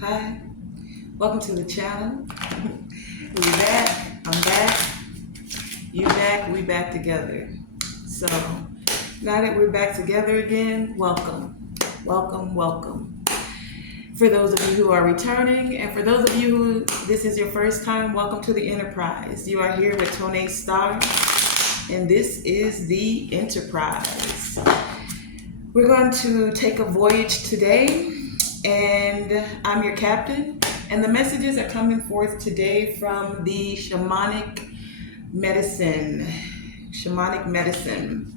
Hi, welcome to the channel. We back, I'm back, you back, we back together. So now that we're back together again, welcome, welcome, welcome. For those of you who are returning, and for those of you who this is your first time, welcome to the Enterprise. You are here with Tonae Star, and this is the Enterprise. We're going to take a voyage today, and I'm your captain. And the messages are coming forth today from the shamanic medicine. Shamanic medicine.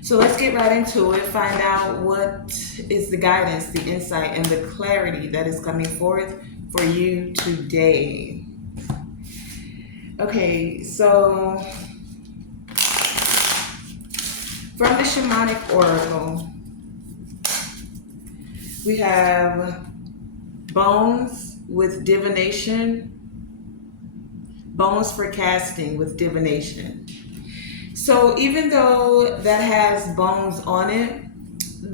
So let's get right into it, find out what is the guidance, the insight, and the clarity that is coming forth for you today. Okay, so from the shamanic oracle, we have bones with divination, bones for casting with divination. So even though that has bones on it,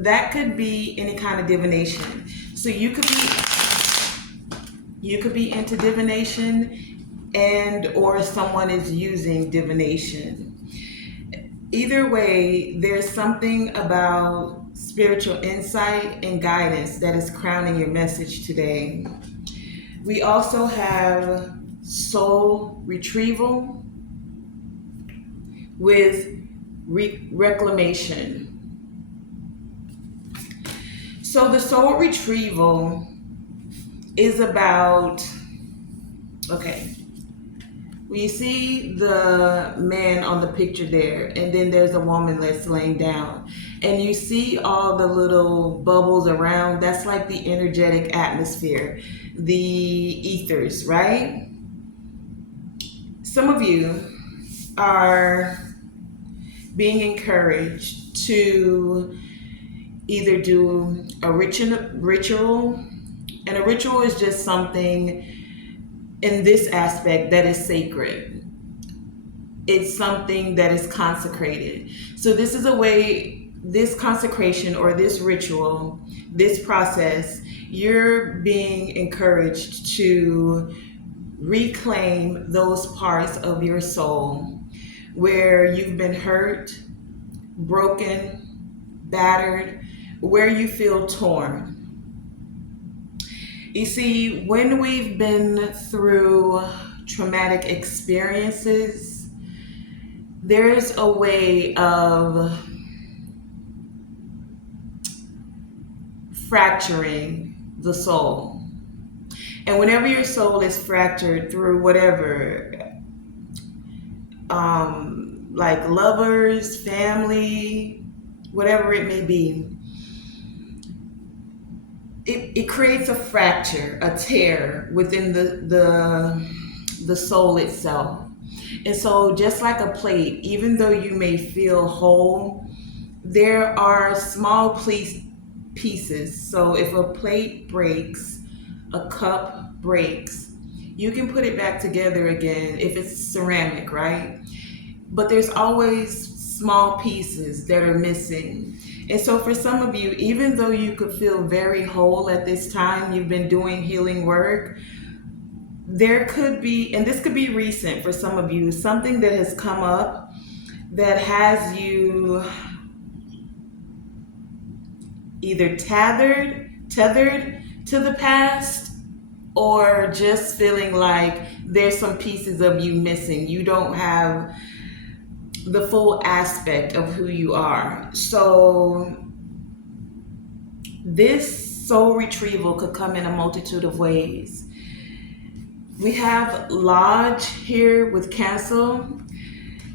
that could be any kind of divination. So you could be into divination, and or someone is using divination. Either way, there's something about spiritual insight and guidance that is crowning your message today. We also have soul retrieval with reclamation. So the soul retrieval is about, okay, we see the man on the picture there, and then there's a woman that's laying down. And you see all the little bubbles around. That's like the energetic atmosphere, the ethers, right? Some of you are being encouraged to either do a ritual, and a ritual is just something in this aspect that is sacred. It's something that is consecrated. So this is a way, this consecration or this ritual, this process, you're being encouraged to reclaim those parts of your soul where you've been hurt, broken, battered, where you feel torn. You see, when we've been through traumatic experiences, there's a way of fracturing the soul. And whenever your soul is fractured through whatever, like lovers, family, whatever it may be, it creates a fracture, a tear within the soul itself. And so just like a plate, even though you may feel whole, there are small pieces. So if a plate breaks, a cup breaks, you can put it back together again if it's ceramic, right? But there's always small pieces that are missing. And so for some of you, even though you could feel very whole at this time, you've been doing healing work, there could be, and this could be recent for some of you, something that has come up that has you either tethered to the past, or just feeling like there's some pieces of you missing. You don't have the full aspect of who you are. So this soul retrieval could come in a multitude of ways. We have lodge here with cancel.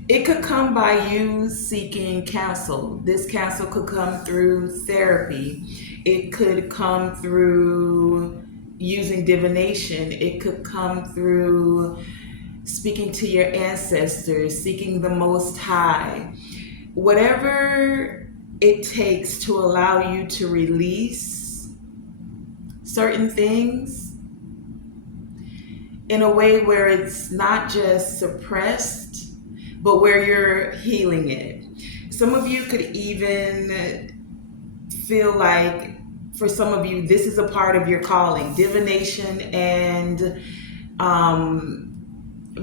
It could come by you seeking counsel. This counsel could come through therapy. It could come through using divination. It could come through speaking to your ancestors, seeking the Most High. Whatever it takes to allow you to release certain things in a way where it's not just suppressed, but where you're healing it. Some of you could even feel like for some of you, this is a part of your calling, divination and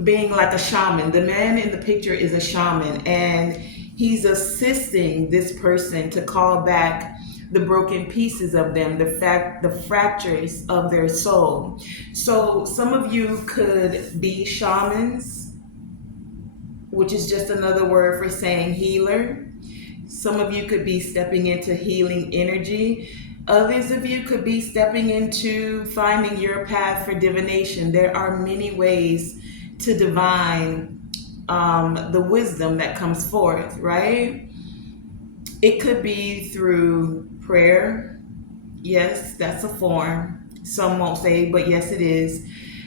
being like a shaman. The man in the picture is a shaman, and he's assisting this person to call back the broken pieces of them, the fractures of their soul. So some of you could be shamans, which is just another word for saying healer. Some of you could be stepping into healing energy. Others of you could be stepping into finding your path for divination. There are many ways to divine the wisdom that comes forth, right? It could be through prayer. Yes, that's a form. Some won't say, but yes, it is.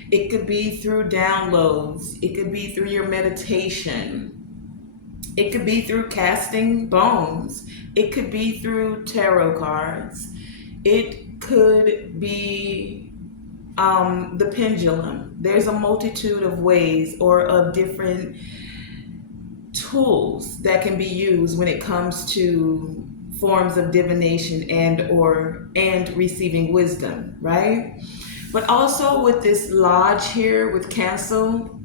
It could be through downloads. It could be through your meditation. It could be through casting bones. It could be through tarot cards. It could be the pendulum. There's a multitude of ways or of different tools that can be used when it comes to forms of divination and receiving wisdom, right? But also with this lodge here with council,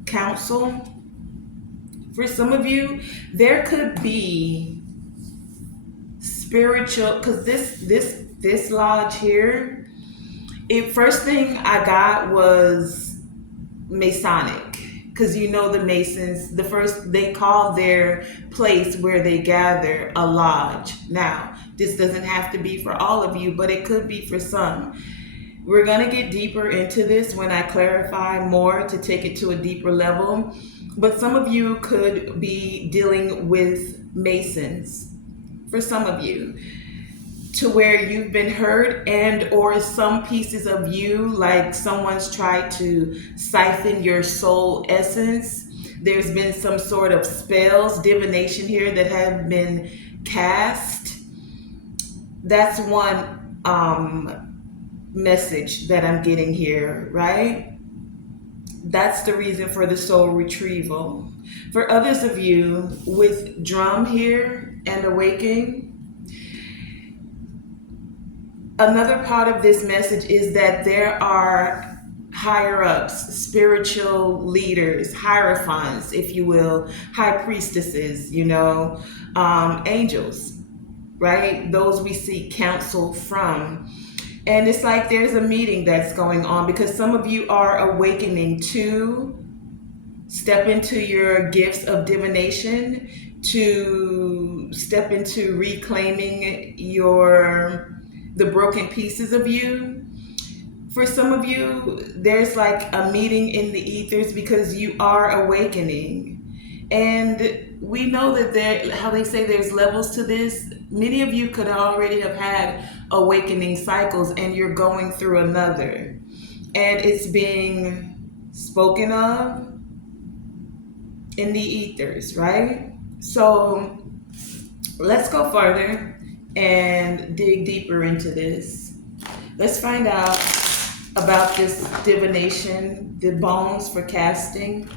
for some of you, there could be spiritual, because this lodge here, first thing I got was Masonic, because you know the Masons, they call their place where they gather a lodge. Now, this doesn't have to be for all of you, but it could be for some. We're going to get deeper into this when I clarify more to take it to a deeper level. But some of you could be dealing with Masons, for some of you, to where you've been hurt, and or some pieces of you, like someone's tried to siphon your soul essence. There's been some sort of spells, divination here that have been cast. That's one message that I'm getting here, right? That's the reason for the soul retrieval. For others of you with drum here and awakening, another part of this message is that there are higher ups, spiritual leaders, hierophants, if you will, high priestesses, angels, right? Those we seek counsel from. And it's like there's a meeting that's going on because some of you are awakening to step into your gifts of divination, to step into reclaiming the broken pieces of you. For some of you, there's like a meeting in the ethers because you are awakening. And we know that how they say there's levels to this. Many of you could already have had awakening cycles and you're going through another. And it's being spoken of in the ethers, right? So let's go further and dig deeper into this. Let's find out about this divination, the bones for casting.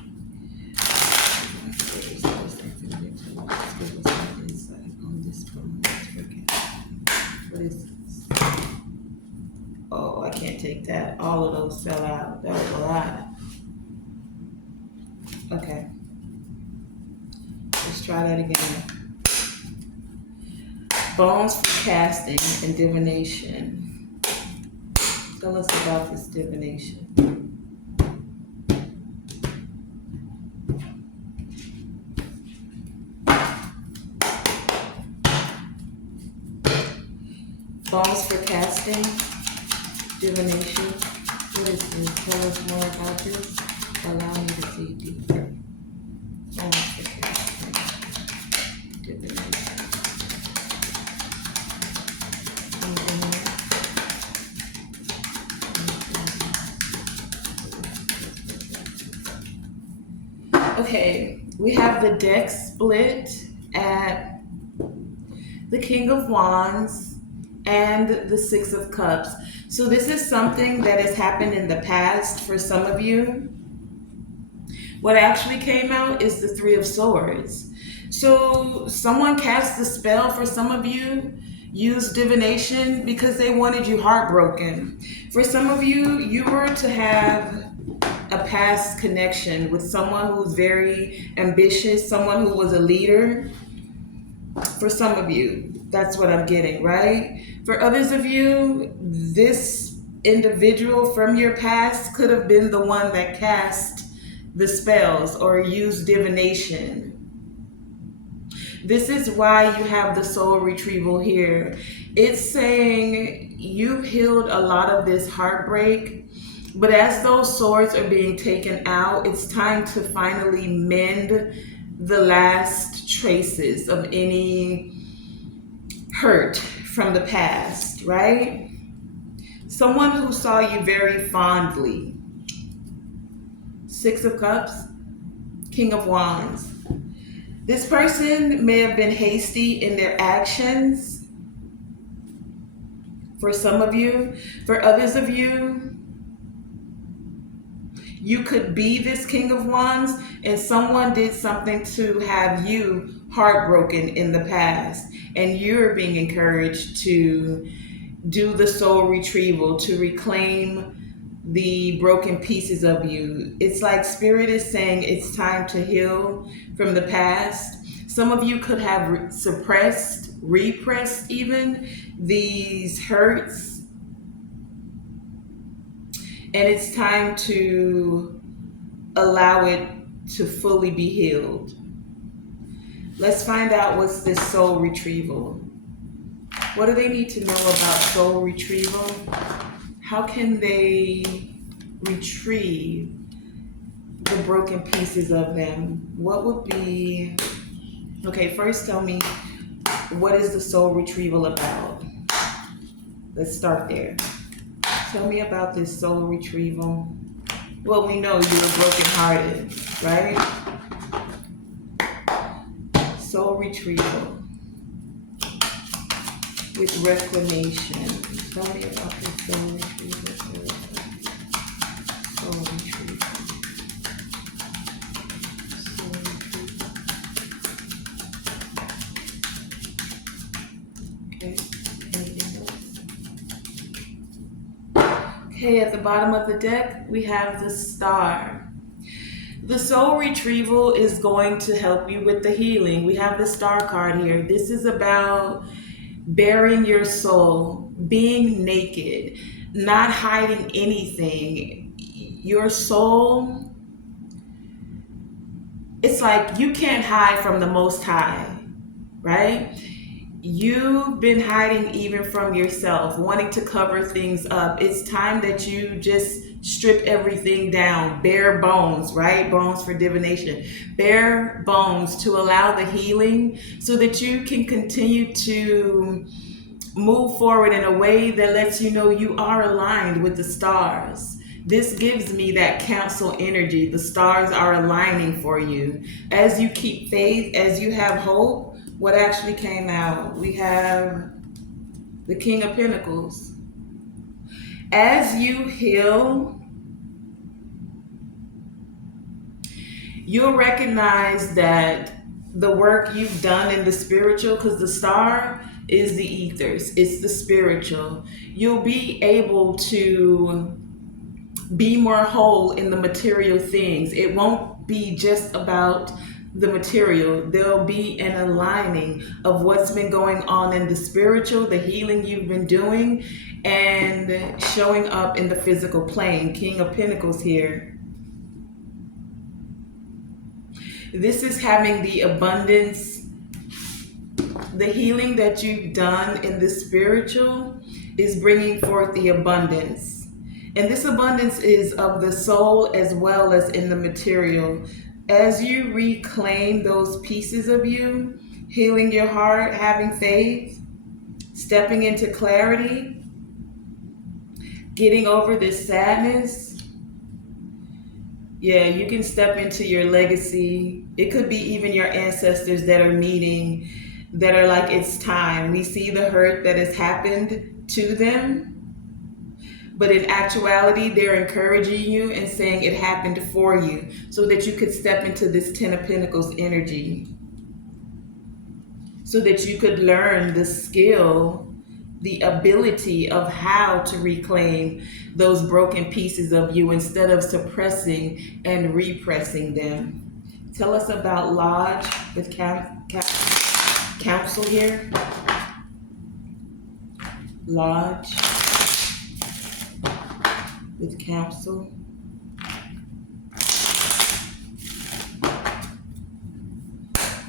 What is this? Oh, I can't take that. All of those fell out. That was a lot. Okay. Let's try that again. Bones for casting and divination. Tell us about this divination. Bones for casting, divination. What is this? Tell us more about this. Allow me to see deeper. Bones for casting, divination. Okay, we have the deck split at the King of Wands and the Six of Cups. So this is something that has happened in the past for some of you. What actually came out is the Three of Swords. So someone cast the spell for some of you, Use divination because they wanted you heartbroken. For some of you, you were to have a past connection with someone who's very ambitious, someone who was a leader. For some of you, that's what I'm getting, right? For others of you, this individual from your past could have been the one that cast the spells or used divination. This is why you have the soul retrieval here. It's saying you've healed a lot of this heartbreak, but as those swords are being taken out, it's time to finally mend the last traces of any hurt from the past, right? Someone who saw you very fondly. Six of Cups, King of Wands. This person may have been hasty in their actions for some of you. For others of you, you could be this King of Wands and someone did something to have you heartbroken in the past, and you're being encouraged to do the soul retrieval, to reclaim the broken pieces of you. It's like Spirit is saying it's time to heal from the past. Some of you could have suppressed, repressed even these hurts, and it's time to allow it to fully be healed. Let's find out what's this soul retrieval. What do they need to know about soul retrieval? How can they retrieve the broken pieces of them? What would be... Okay, first tell me, what is the soul retrieval about? Let's start there. Tell me about this soul retrieval. Well, we know you were brokenhearted, right? Soul retrieval with reclamation. Tell me about this soul retrieval. Soul retrieval. Soul retrieval. Okay. Anything else? Okay, at the bottom of the deck, we have the Star. The soul retrieval is going to help you with the healing. We have the Star card here. This is about bearing your soul, being naked, not hiding anything. Your soul, it's like you can't hide from the Most High, right? You've been hiding even from yourself, wanting to cover things up. It's time that you just strip everything down, bare bones, right? Bones for divination. Bare bones to allow the healing so that you can continue to move forward in a way that lets you know you are aligned with the stars. This gives me that council energy. The stars are aligning for you. As you keep faith, as you have hope, what actually came out? We have the King of Pentacles. As you heal, you'll recognize that the work you've done in the spiritual, because the star is the ethers, it's the spiritual. You'll be able to be more whole in the material things. It won't be just about the material. There'll be an aligning of what's been going on in the spiritual, the healing you've been doing, and showing up in the physical plane. King of Pentacles here. This is having the abundance, the healing that you've done in the spiritual is bringing forth the abundance. And this abundance is of the soul as well as in the material. As you reclaim those pieces of you, healing your heart, having faith, stepping into clarity, getting over this sadness, yeah, you can step into your legacy. It could be even your ancestors that are meeting, that are like, it's time. We see the hurt that has happened to them, but in actuality, they're encouraging you and saying it happened for you so that you could step into this Ten of Pentacles energy. so that you could learn the skill, the ability of how to reclaim those broken pieces of you instead of suppressing and repressing them. Tell us about Lodge with council here. Lodge with council.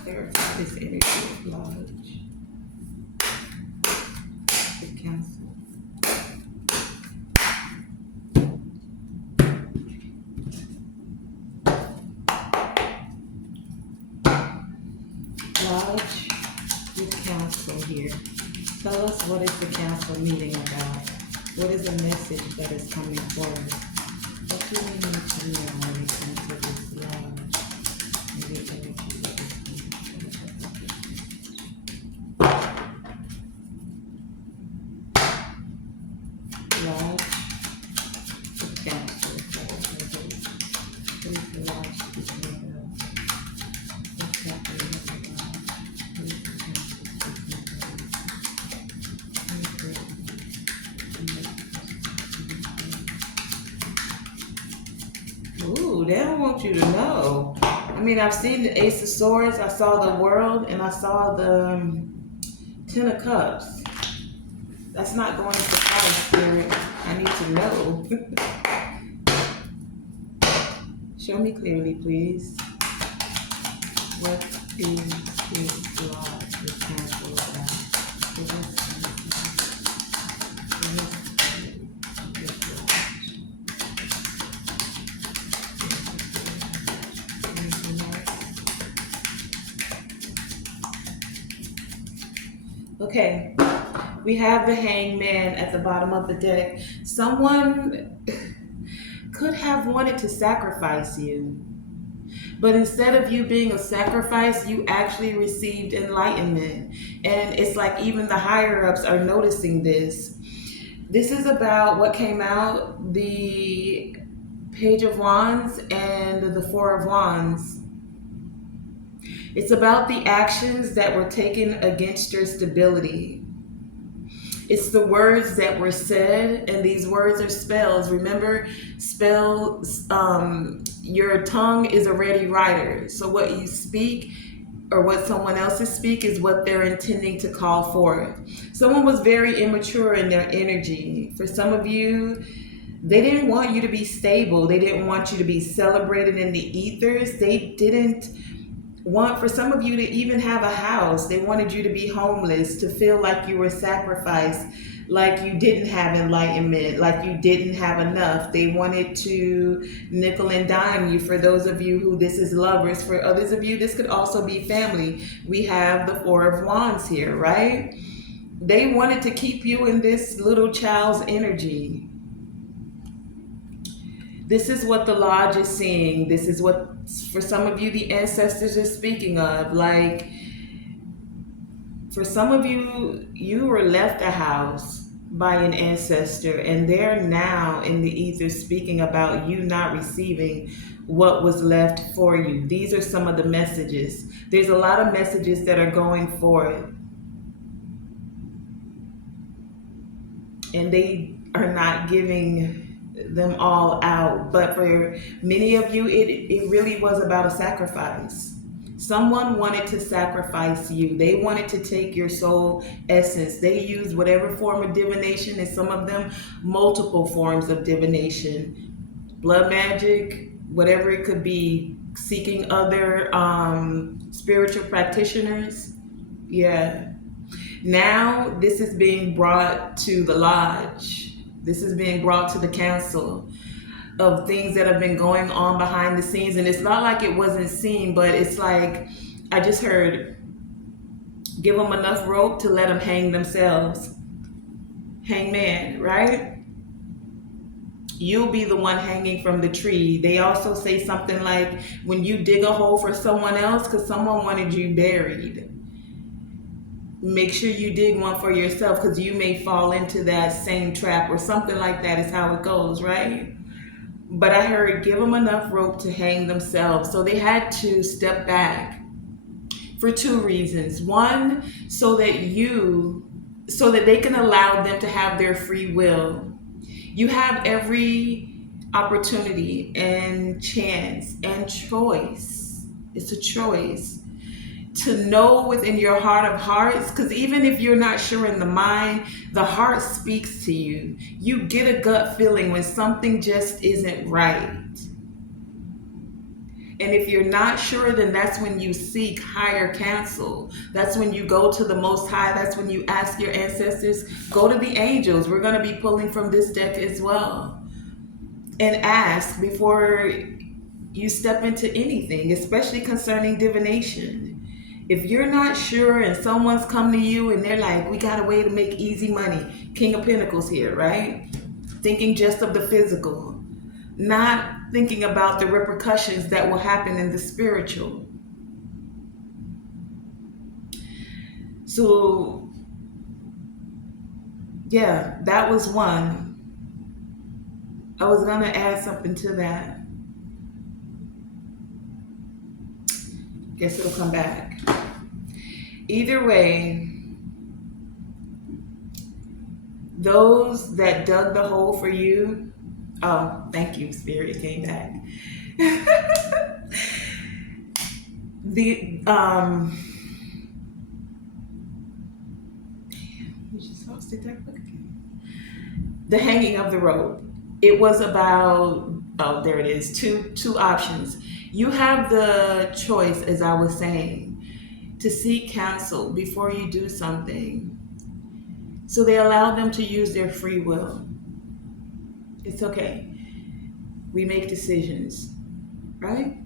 Clarify this energy of Lodge with council. Lodge with council here. Tell us, what is the council meeting about? What is the message that is coming forward? What do we need to know when it comes to this lodge and the energy that is coming forward? Lodge with council. What is the lodge speaking about? What's happening in the lodge? What is the council speaking about? Ooh, they don't want you to know. I mean, I've seen the Ace of Swords, I saw the World, and I saw the Ten of Cups. That's not going to surprise, Spirit. I need to know. Show me clearly, please. What is this lodge with council about? Okay, we have the Hangman at the bottom of the deck. Someone could have wanted to sacrifice you, but instead of you being a sacrifice, you actually received enlightenment. And it's like even the higher ups are noticing this. This is about what came out, the Page of Wands and the Four of Wands. It's about the actions that were taken against your stability. It's the words that were said, and these words are spells. Remember, spells, your tongue is a ready writer. So what you speak or what someone else speak is what they're intending to call forth. Someone was very immature in their energy. For some of you, they didn't want you to be stable. They didn't want you to be celebrated in the ethers. They didn't want for some of you to even have a house. They wanted you to be homeless, to feel like you were sacrificed, like you didn't have enlightenment, like you didn't have enough. They wanted to nickel and dime you. For those of you who this is lovers, for others of you, this could also be family. We have the Four of Wands here, right? They wanted to keep you in this little child's energy. This is what the lodge is seeing. This is what, for some of you, the ancestors are speaking of. Like, for some of you, you were left a house by an ancestor, and they're now in the ether speaking about you not receiving what was left for you. These are some of the messages. There's a lot of messages that are going forth, and they are not giving them all out. But for many of you, it really was about a sacrifice. Someone wanted to sacrifice you. They wanted to take your soul essence. They used whatever form of divination, and some of them multiple forms of divination, blood magic, whatever it could be, seeking other spiritual practitioners. Yeah. Now this is being brought to the lodge. This is being brought to the council of things that have been going on behind the scenes. And it's not like it wasn't seen, but it's like, I just heard, give them enough rope to let them hang themselves. Hangman, right? You'll be the one hanging from the tree. They also say something like, when you dig a hole for someone else, because someone wanted you buried, make sure you dig one for yourself, because you may fall into that same trap, or something like that is how it goes, right? But I heard, give them enough rope to hang themselves. So they had to step back. for two reasons. One, so that they can allow them to have their free will. You have every opportunity and chance and choice. It's a choice to know within your heart of hearts, because even if you're not sure in the mind, the heart speaks to you. You get a gut feeling when something just isn't right. And if you're not sure, then that's when you seek higher counsel. That's when you go to the Most High. That's when you ask your ancestors. Go to the angels. We're going to be pulling from this deck as well. And ask before you step into anything, especially concerning divination. If you're not sure and someone's come to you and they're like, we got a way to make easy money. King of Pentacles here, right? Thinking just of the physical. Not thinking about the repercussions that will happen in the spiritual. So, yeah, that was one. I was going to add something to that. Guess it'll come back. Either way, those that dug the hole for you, oh, thank you, Spirit, it came back. The hanging of the rope. It was about, oh, there it is, two options. You have the choice, as I was saying, to seek counsel before you do something. So they allow them to use their free will. It's okay. We make decisions, right?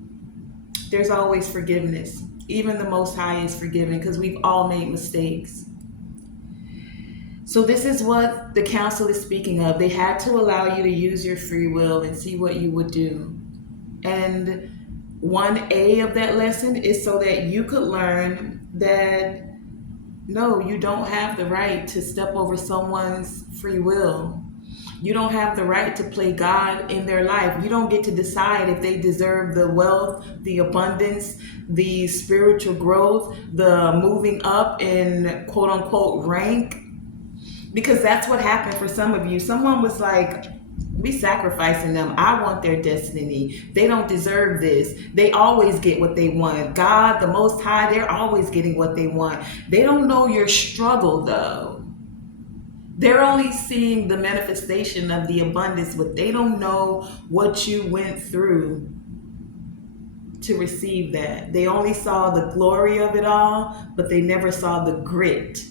There's always forgiveness. Even the Most High is forgiving because we've all made mistakes. So this is what the council is speaking of. They had to allow you to use your free will and see what you would do. And 1A of that lesson is so that you could learn that no, you don't have the right to step over someone's free will. You don't have the right to play God in their life. You don't get to decide if they deserve the wealth, the abundance, the spiritual growth, the moving up in quote unquote rank. Because that's what happened for some of you. Someone was like, we sacrificing them. I want their destiny. They don't deserve this. They always get what they want. God, the Most High, they're always getting what they want. They don't know your struggle though. They're only seeing the manifestation of the abundance, but they don't know what you went through to receive that. They only saw the glory of it all, but they never saw the grit.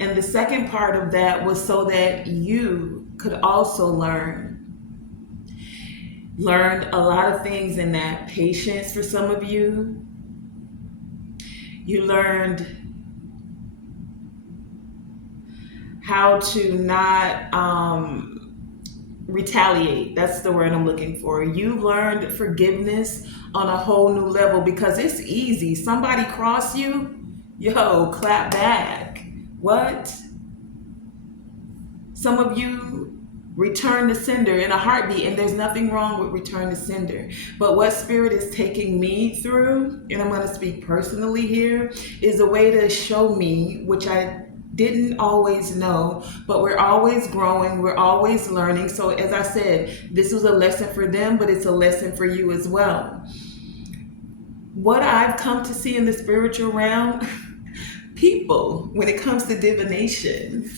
And the second part of that was so that you could also learn a lot of things in that. Patience for some of you. You learned how to not retaliate. That's the word I'm looking for. You learned forgiveness on a whole new level because it's easy. Somebody cross you, yo, clap back. What? Some of you return to sender in a heartbeat, and there's nothing wrong with return to sender. But what Spirit is taking me through, and I'm going to speak personally here, is a way to show me, which I didn't always know, but we're always growing, we're always learning. So as I said, this was a lesson for them, but it's a lesson for you as well. What I've come to see in the spiritual realm, people, when it comes to divination,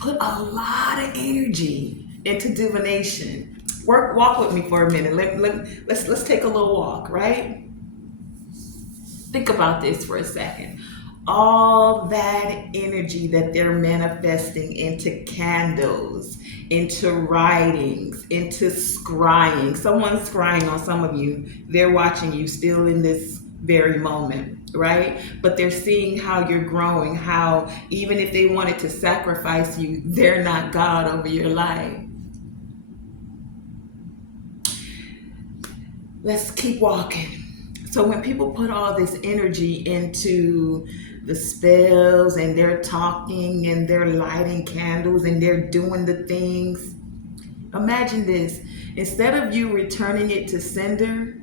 put a lot of energy into divination. Walk with me for a minute. Let's take a little walk, right? Think about this for a second. All that energy that they're manifesting into candles, into writings, into scrying. Someone's scrying on some of you. They're watching you still in this very moment, right? But they're seeing how you're growing, how even if they wanted to sacrifice you, they're not God over your life. Let's keep walking. So when people put all this energy into the spells and they're talking and they're lighting candles and they're doing the things, imagine this. Instead of you returning it to sender,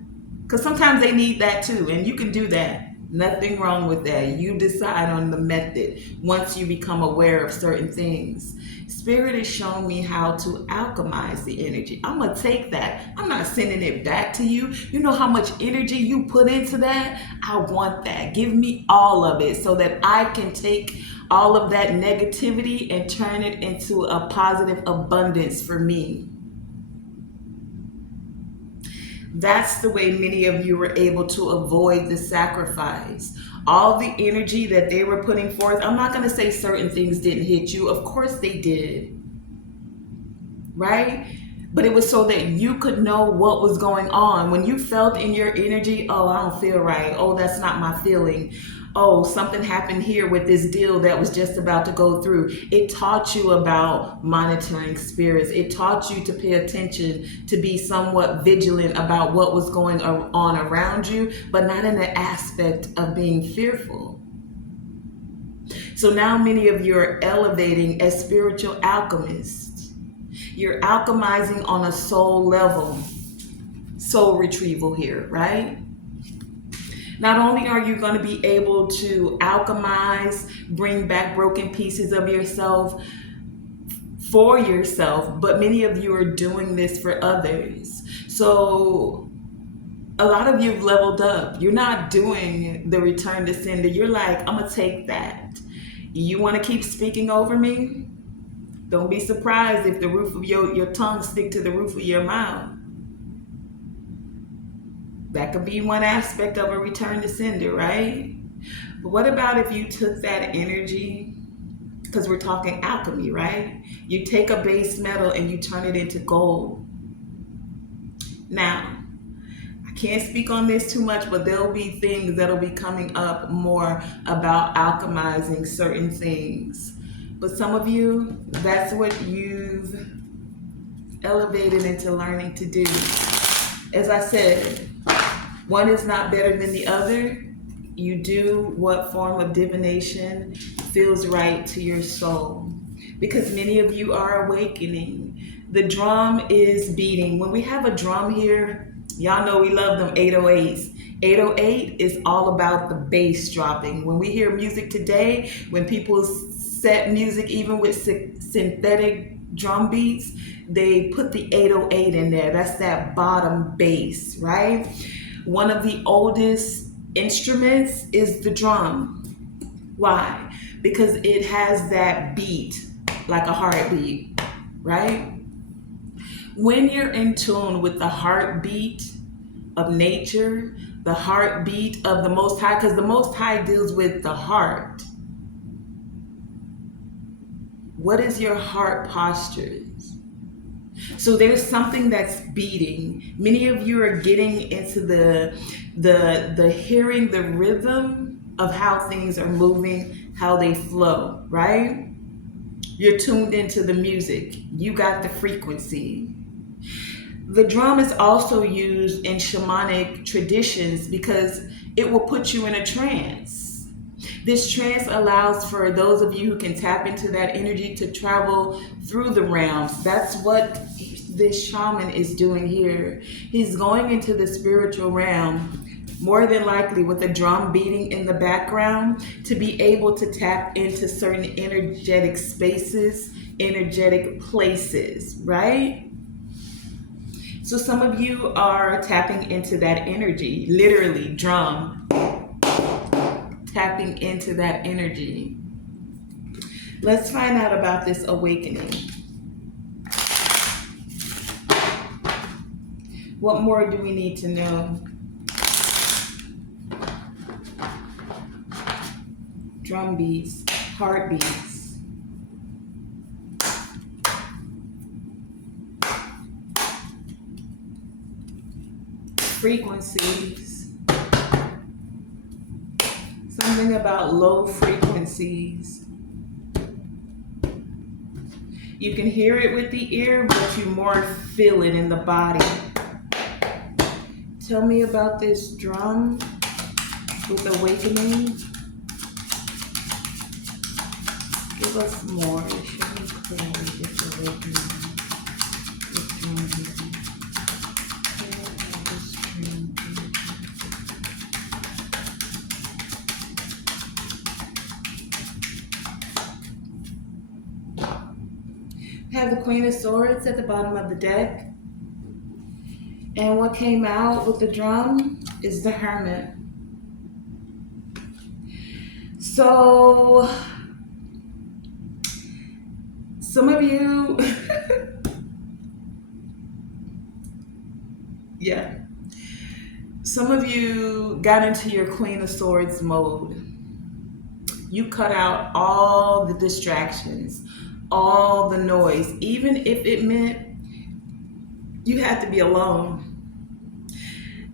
Because sometimes they need that too, and you can do that. Nothing wrong with that. You decide on the method once you become aware of certain things. Spirit is showing me how to alchemize the energy. I'm going to take that. I'm not sending it back to you. You know how much energy you put into that? I want that. Give me all of it so that I can take all of that negativity and turn it into a positive abundance for me. That's the way many of you were able to avoid the sacrifice. All the energy that they were putting forth, I'm not going to say certain things didn't hit you. Of course they did. Right? But it was so that you could know what was going on. When you felt in your energy, oh, I don't feel right. Oh, that's not my feeling. Oh, something happened here with this deal that was just about to go through. It taught you about monitoring spirits. It taught you to pay attention, to be somewhat vigilant about what was going on around you, but not in the aspect of being fearful. So now many of you are elevating as spiritual alchemists. You're alchemizing on a soul level. Soul retrieval here, right? Not only are you going to be able to alchemize, bring back broken pieces of yourself for yourself, but many of you are doing this for others. So a lot of you have leveled up. You're not doing the return to sender. You're like, I'm going to take that. You want to keep speaking over me? Don't be surprised if the roof of your tongue stick to the roof of your mouth. That could be one aspect of a return to sender, right? But what about if you took that energy, because we're talking alchemy, right? You take a base metal and you turn it into gold. Now, I can't speak on this too much, but there'll be things that'll be coming up more about alchemizing certain things. But some of you, that's what you've elevated into learning to do. As I said, one is not better than the other. You do what form of divination feels right to your soul. Because many of you are awakening. The drum is beating. When we have a drum here, y'all know we love them 808s. 808 is all about the bass dropping. When we hear music today, when people set music even with synthetic drum beats, they put the 808 in there. That's that bottom bass, right? One of the oldest instruments is the drum. Why? Because it has that beat, like a heartbeat, right? When you're in tune with the heartbeat of nature, the heartbeat of the Most High, because the Most High deals with the heart. What is your heart posture? So there's something that's beating. Many of you are getting into the hearing the rhythm of how things are moving, how they flow, right? You're tuned into the music. You got the frequency. The drum is also used in shamanic traditions because it will put you in a trance. This trance allows for those of you who can tap into that energy to travel through the realms. That's what this shaman is doing here. He's going into the spiritual realm, more than likely with a drum beating in the background, to be able to tap into certain energetic spaces, energetic places, right? So some of you are tapping into that energy, literally drum, tapping into that energy. Let's find out about this awakening. What more do we need to know? Drum beats, heartbeats. Frequencies. Something about low frequencies. You can hear it with the ear, but you more feel it in the body. Tell me about this drum with awakening. Give us more. Show me clearly this awakening. This drum. Have the Queen of Swords at the bottom of the deck. And what came out with the drum is the Hermit. So, some of you, yeah, some of you got into your Queen of Swords mode. You cut out all the distractions, all the noise, even if it meant you had to be alone.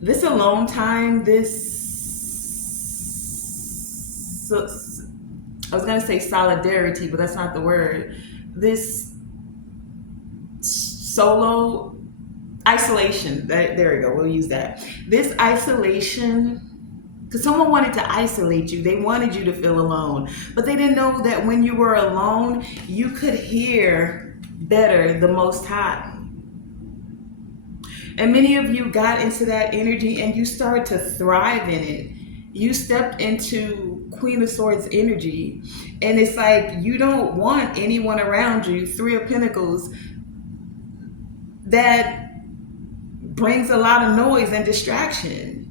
This alone time, so, I was going to say solidarity, but that's not the word. This solo isolation, there we go, we'll use that. This isolation, because someone wanted to isolate you. They wanted you to feel alone, but they didn't know that when you were alone, you could hear better the Most High. And many of you got into that energy and you started to thrive in it. You stepped into Queen of Swords energy, and it's like you don't want anyone around you, Three of Pentacles, that brings a lot of noise and distraction.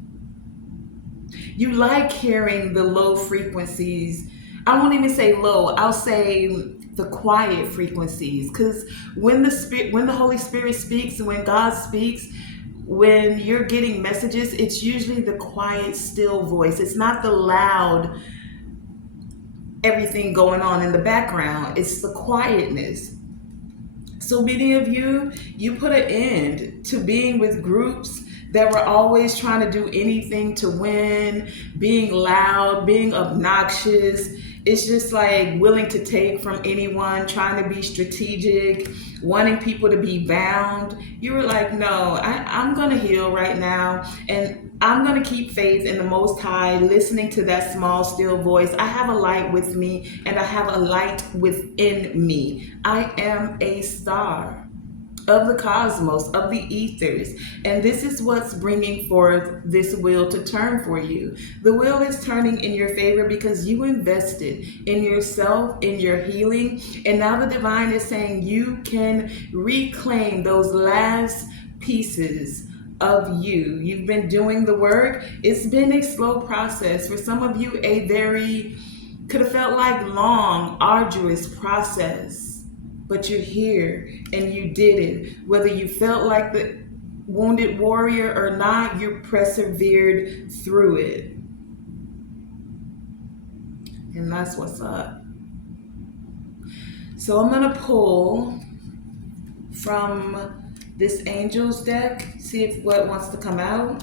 You like hearing the low frequencies. I won't even say low, I'll say the quiet frequencies, because when the Holy Spirit speaks, when God speaks, when you're getting messages, it's usually the quiet, still voice. It's not the loud, everything going on in the background. It's the quietness. So many of you, you put an end to being with groups that were always trying to do anything to win, being loud, being obnoxious. It's just like willing to take from anyone, trying to be strategic, wanting people to be bound. You were like, no, I'm going to heal right now. And I'm going to keep faith in the Most High, listening to that small, still voice. I have a light with me, and I have a light within me. I am a star of the cosmos, of the ethers. And this is what's bringing forth this wheel to turn for you. The wheel is turning in your favor because you invested in yourself, in your healing. And now the divine is saying you can reclaim those last pieces of you. You've been doing the work. It's been a slow process. For some of you, a very, could have felt like long, arduous process. But you're here and you did it. Whether you felt like the wounded warrior or not, you persevered through it. And that's what's up. So I'm going to pull from this Angels deck, see if what wants to come out.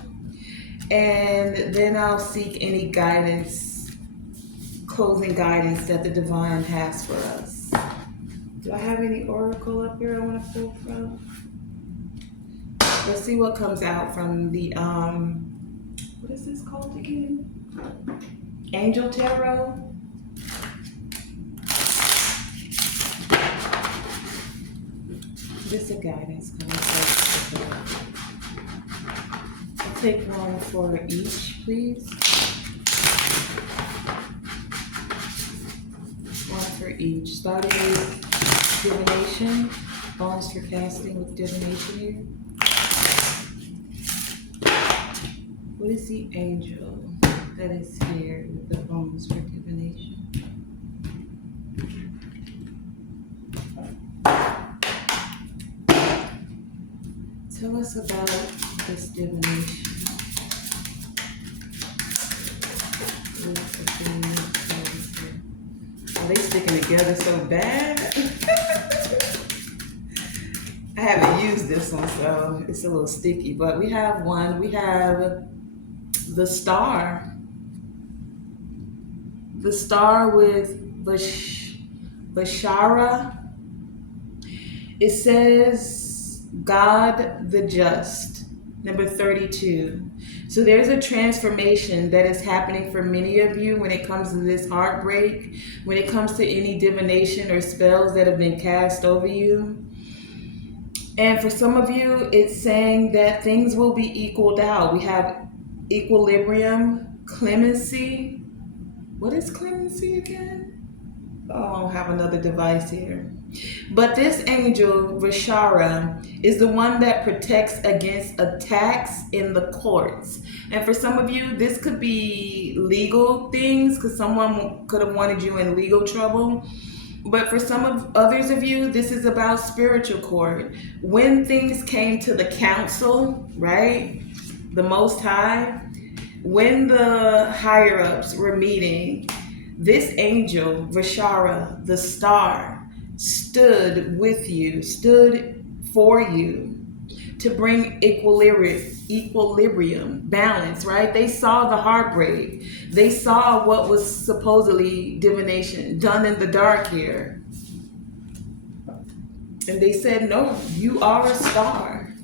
And then I'll seek any guidance, closing guidance that the divine has for us. Do I have any oracle up here I want to pull from? Let's see what comes out from the, what is this called again? Angel Tarot. This is a guidance coming from. I'll take one for each, please. One for each. Starting with Divination, bones for casting with Divination here. What is the angel that is here with the bones for Divination? Tell us about this divination. Are they sticking together so bad? I haven't used this one, so it's a little sticky, but we have one. We have the star. The star with Bashara. It says, God the just, number 32. So there's a transformation that is happening for many of you when it comes to this heartbreak, when it comes to any divination or spells that have been cast over you. And for some of you, it's saying that things will be equaled out. We have equilibrium, clemency. What is clemency again? Oh, I don't have another device here. But this angel, Vishara, is the one that protects against attacks in the courts. And for some of you, this could be legal things because someone could have wanted you in legal trouble. But for some of others of you, this is about spiritual court. When things came to the council, right? The Most High, when the higher ups were meeting, this angel, Vishara, the star, stood with you, stood for you to bring equilibrium, balance, right? They saw the heartbreak. They saw what was supposedly divination done in the dark here. And they said, no, you are a star.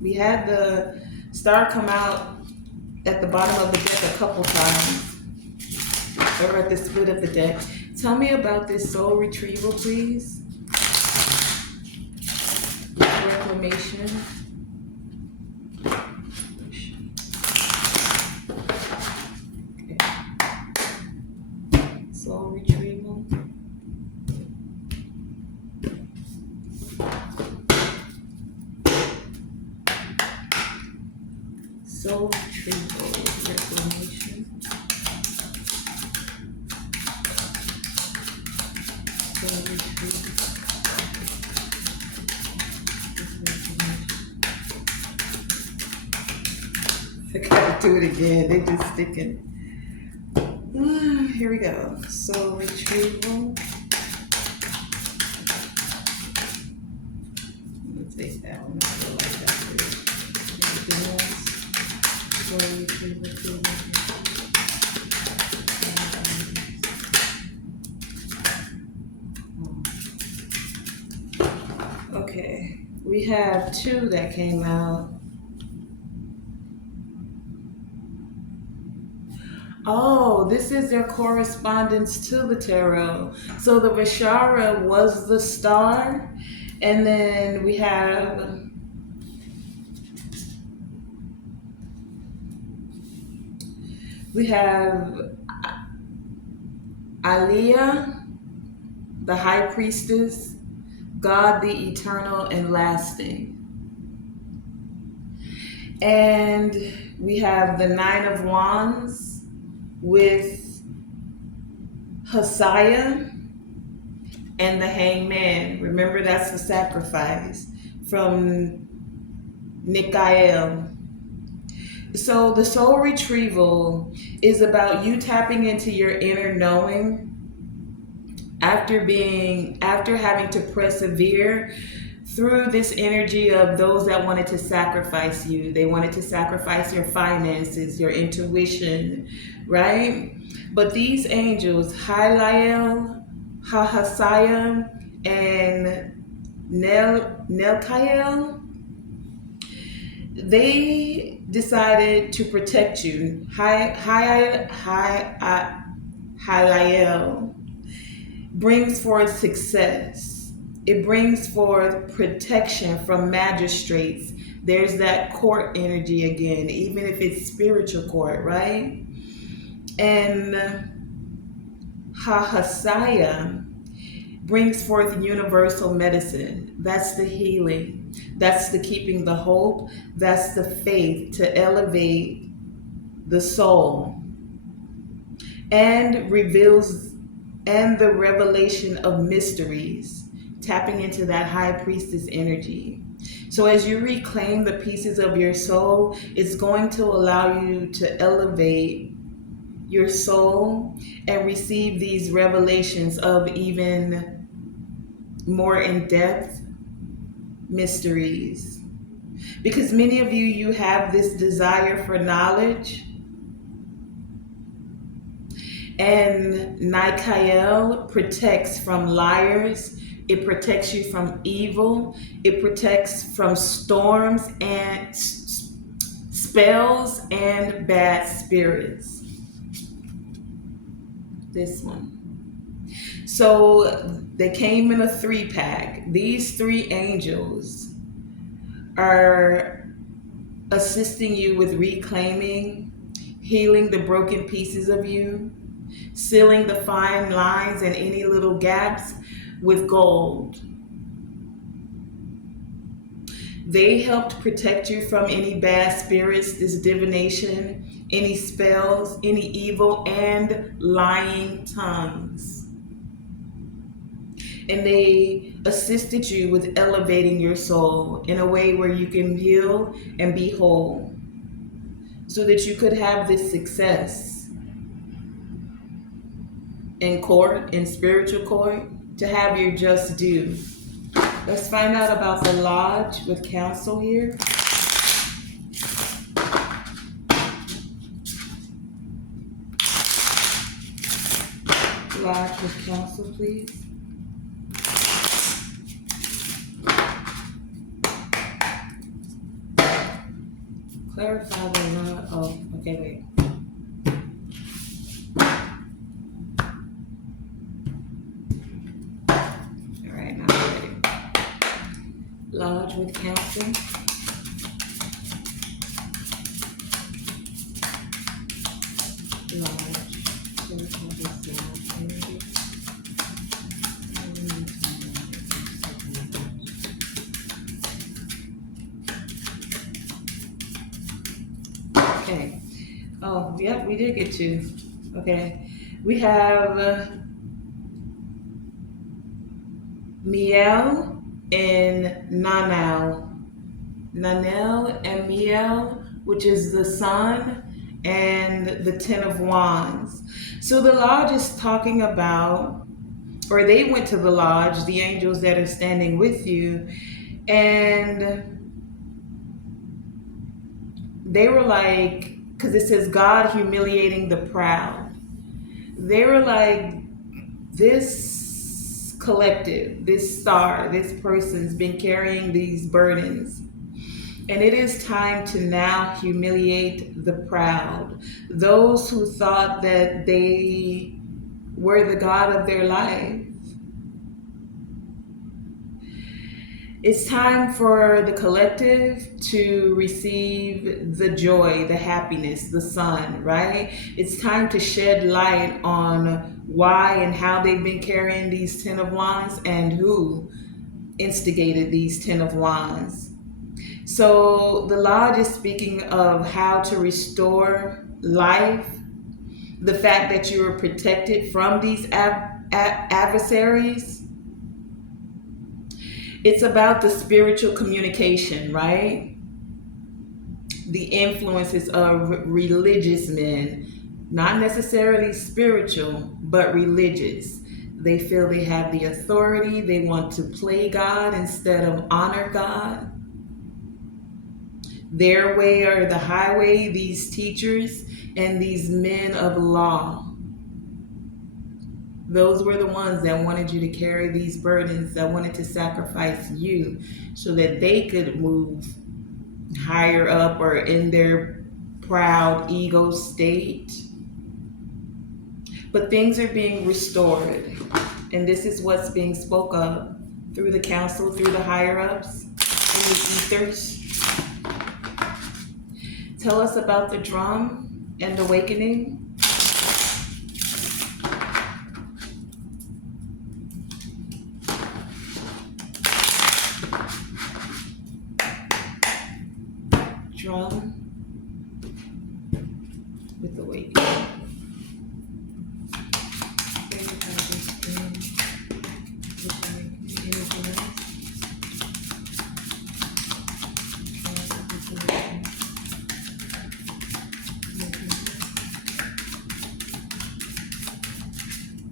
We had the star come out at the bottom of the deck a couple times, or at the split of the deck. Tell me about this soul retrieval, please. Reclamation. Okay. Soul retrieval. Soul retrieval. Reclamation. Soul retrieval. I gotta do it again. They're just sticking. Here we go. Soul retrieval. Let's take that one. I feel like that. Anything else? Soul retrieval. Okay. We have two that came out. Oh, this is their correspondence to the tarot. So the Vishara was the star, and then we have Aliyah, the high priestess, God the eternal and lasting. And we have the Nine of Wands with Hasiah and the Hangman. Remember, that's the sacrifice from Mikael. So the soul retrieval is about you tapping into your inner knowing after having to persevere through this energy of those that wanted to sacrifice you. They wanted to sacrifice your finances, your intuition, right? But these angels, Haliel, Hahasiah, and Nelkael, they decided to protect you. Haliel brings forth success. It brings forth protection from magistrates. There's that court energy again, even if it's spiritual court, right? And Hahasiah brings forth universal medicine. That's the healing. That's the keeping the hope. That's the faith to elevate the soul. And the revelation of mysteries, tapping into that high priestess energy. So as you reclaim the pieces of your soul, it's going to allow you to elevate your soul and receive these revelations of even more in-depth mysteries. Because many of you have this desire for knowledge. And Nikael protects from liars. It protects you from evil. It protects from storms and spells and bad spirits. This one. So they came in a 3-pack. These 3 angels are assisting you with reclaiming, healing the broken pieces of you, sealing the fine lines and any little gaps, with gold. They helped protect you from any bad spirits, this divination, any spells, any evil, and lying tongues. And they assisted you with elevating your soul in a way where you can heal and be whole, so that you could have this success in court, in spiritual court, to have your just due. Let's find out about the Lodge with Council here. Lodge with Council, please. Clarify the Lodge. Oh, okay, wait. All right, now I'm ready. Lodge with Council. Lodge. Okay. Oh, yep, we did get two. Okay. We have Miel and Nanel. Nanel and Miel, which is the sun and the Ten of Wands. So the Lodge is talking about, or they went to the Lodge, the angels that are standing with you, and they were like, because it says God humiliating the proud. They were like, this collective, this star, this person's been carrying these burdens. And it is time to now humiliate the proud. Those who thought that they were the God of their life. It's time for the collective to receive the joy, the happiness, the sun, right? It's time to shed light on why and how they've been carrying these Ten of Wands and who instigated these Ten of Wands. So the Lodge is speaking of how to restore life, the fact that you are protected from these adversaries. It's about the spiritual communication, right? The influences of religious men, not necessarily spiritual, but religious. They feel they have the authority. They want to play God instead of honor God. Their way or the highway, these teachers and these men of law. Those were the ones that wanted you to carry these burdens, that wanted to sacrifice you so that they could move higher up or in their proud ego state. But things are being restored. And this is what's being spoke of through the council, through the higher ups, in the ethers. Tell us about the drum and awakening. Drum with awakening.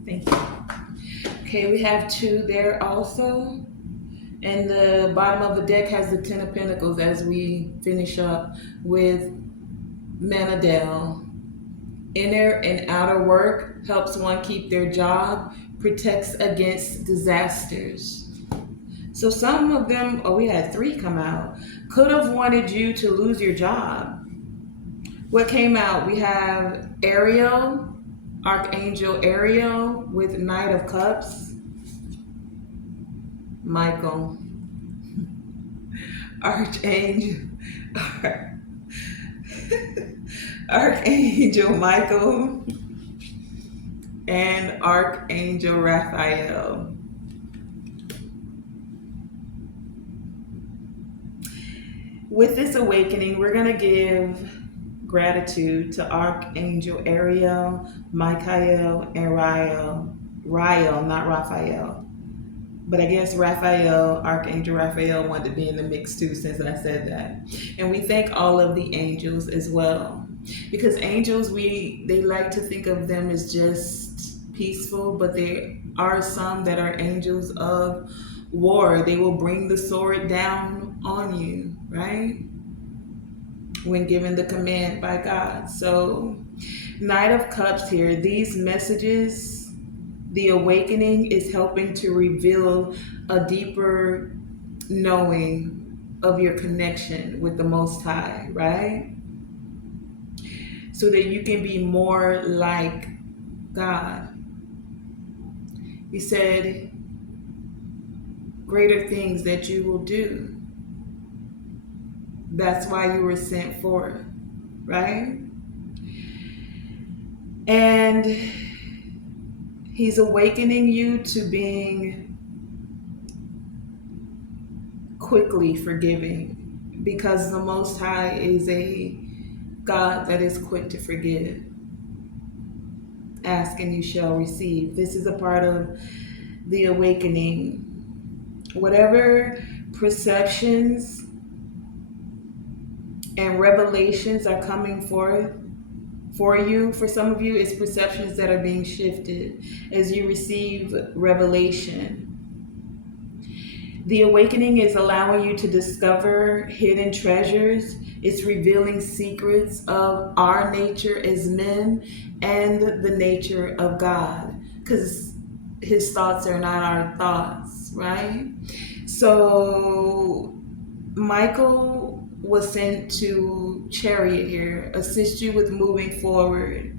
Thank you. Okay, we have two there also. And the bottom of the deck has the Ten of Pentacles as we finish up with Manadel. Inner and outer work helps one keep their job, protects against disasters. So some of them, we had three come out, could have wanted you to lose your job. What came out? We have Ariel, Archangel Ariel with Knight of Cups. Michael, Archangel Michael, and Archangel Raphael. With this awakening, we're going to give gratitude to Archangel Ariel, Michael, and Rael. Rael, not Raphael. But I guess Raphael, Archangel Raphael, wanted to be in the mix too, since I said that. And we thank all of the angels as well, because angels, they like to think of them as just peaceful, but there are some that are angels of war. They will bring the sword down on you, right? When given the command by God. So, Knight of Cups here, these messages, the awakening is helping to reveal a deeper knowing of your connection with the Most High, right? So that you can be more like God. He said, greater things that you will do. That's why you were sent forth, right? And he's awakening you to being quickly forgiving, because the Most High is a God that is quick to forgive. Ask and you shall receive. This is a part of the awakening. Whatever perceptions and revelations are coming forth for you, for some of you, it's perceptions that are being shifted as you receive revelation. The awakening is allowing you to discover hidden treasures. It's revealing secrets of our nature as men and the nature of God, because his thoughts are not our thoughts, right? So Michael was sent to Chariot here, assist you with moving forward,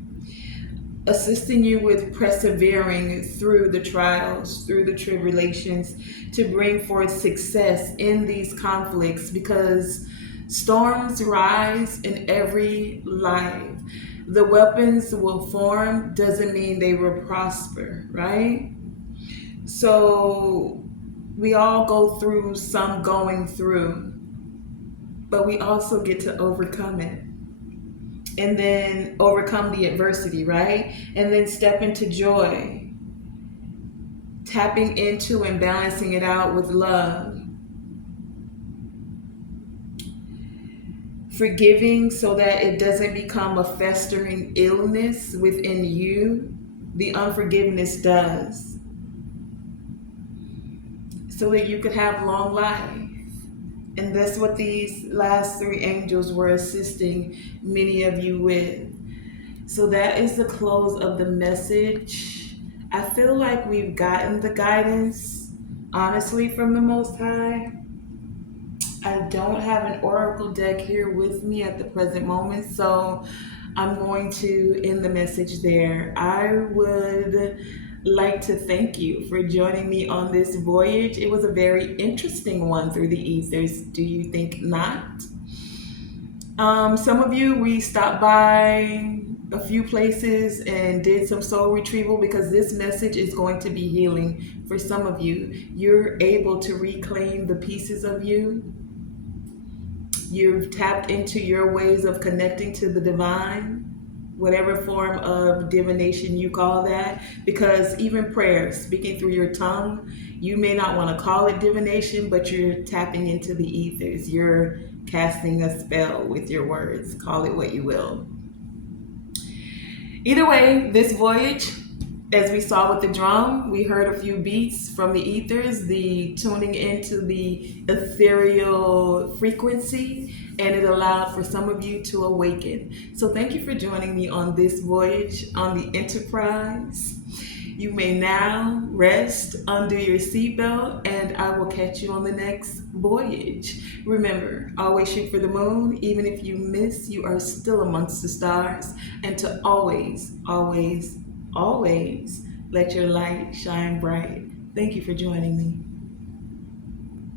assisting you with persevering through the trials, through the tribulations, to bring forth success in these conflicts, because storms rise in every life. The weapons will form doesn't mean they will prosper, right? So we all go through some going through, but we also get to overcome it. And then overcome the adversity, right? And then step into joy, tapping into and balancing it out with love. Forgiving so that it doesn't become a festering illness within you. The unforgiveness does. So that you could have long life. And that's what these last three angels were assisting many of you with. So that is the close of the message. I feel like we've gotten the guidance, honestly, from the Most High. I don't have an oracle deck here with me at the present moment, so I'm going to end the message there. I would like to thank you for joining me on this voyage. It was a very interesting one through the ethers. Do you think not? Some of you, we stopped by a few places and did some soul retrieval, because this message is going to be healing for some of you. You're able to reclaim the pieces of you. You've tapped into your ways of connecting to the divine, whatever form of divination you call that, because even prayer, speaking through your tongue, you may not want to call it divination, but you're tapping into the ethers. You're casting a spell with your words. Call it what you will. Either way, this voyage, as we saw with the drum, we heard a few beats from the ethers, the tuning into the ethereal frequency, and it allowed for some of you to awaken. So thank you for joining me on this voyage on the Enterprise. You may now rest under your seatbelt, and I will catch you on the next voyage. Remember, always shoot for the moon. Even if you miss, you are still amongst the stars. And to always, always, always let your light shine bright. Thank you for joining me.